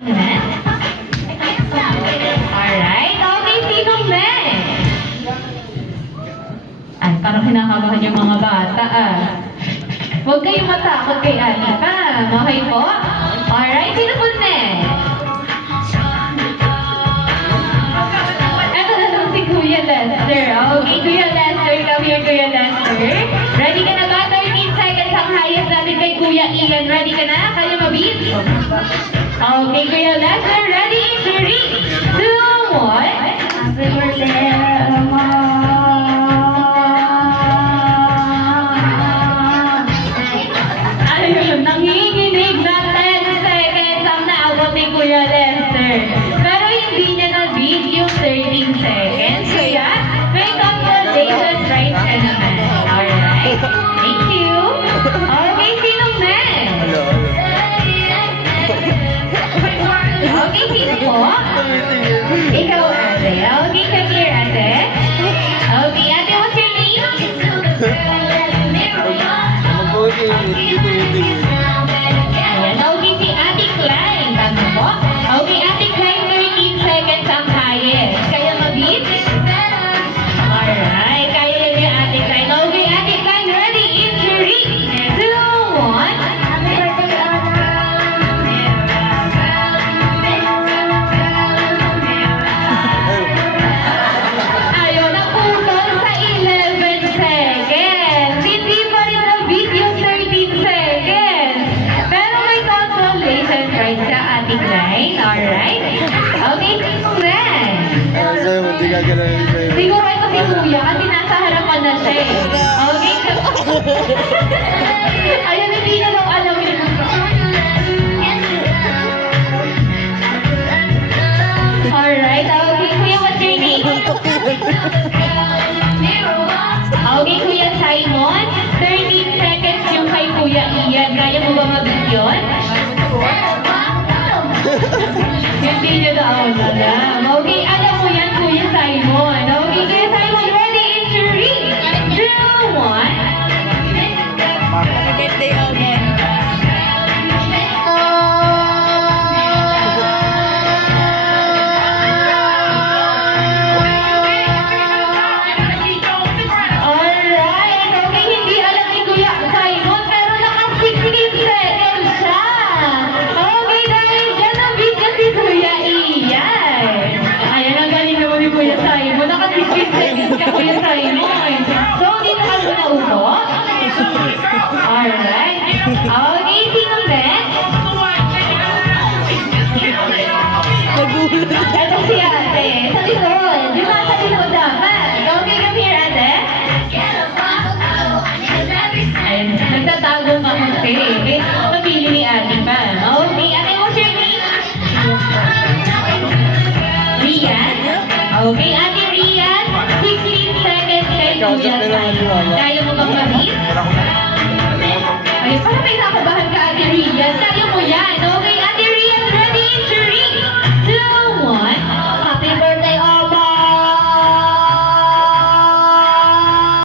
Alright, okay, sinong next? Ay, parang kinakabahan yung mga bata Huwag kayong matakot kay Anika. Okay po? Alright, sino po next? Eto na lang si Kuya Lester. Okay, Kuya Lester, come here, Kuya Lester. Ready ka na ba? 13 seconds ang highest natin kay Kuya Ian. Ready ka na? Kaya mabit? Okay, Kuya Lester, ready? 3, 2, 1. Happy birthday, Ayun, nanginginig na 10 seconds ang naabot ni Kuya Lester. Pero hindi niya na-beat yung 13 seconds. Kaya, may compensation right ka naman. Alright? Thank you. Okay, sinong next? Okay, sino po? Ikaw, ate. Okay, come here, ate. Okay, ate, what's your name? Ayan, okay, si Ate Klein. Tama po? Okay, Ate Klein, 13 seconds ang highest. Kaya mabit? Alright, kaya yan yung Ate Klein. Okay, Ate Klein, ready? In 3, 2, 1. Ayun, naputol sa 11 seconds. Hindi pa rin na-beat yung 13 seconds. Pero may consolation prize ka, Ate Klein. Alright? Okay, sinong next? Siguro ito si Kuya kasi nasa harapan na siya Okay? Ayun, hindi na daw alam yun. Alright, okay. Kuya, what's your name? Okay, Kuya Simon. 13 seconds yung kay Kuya Ian. Kaya mo ba mabit yun? Hindi niya na alam. Okay, alam mo yan, Kuya Simon. Okay, Kuya Simon, ready? In 3, 2, 1. Happy birthday, Omen. Alright, okay, hindi alam ni Kuya Simon, pero naka 16 seconds siya. Okay, dahil dyan ang video si Kuya Ian. Ayan, ang galing naman ni Kuya Simon. Naka 16 seconds ka, Kuya Simon. So, dito ka muna upo. Alright. Okay, sino next? Ito si ate. Sa likod. Di ba sa likod dapat? Okay, come here, ate. Ayun, nagtatago ka kasi. Napili ni ate pa. Okay, ate, what's your name? Rian? Okay, ate Rian. 16 seconds kay Kuya Simon.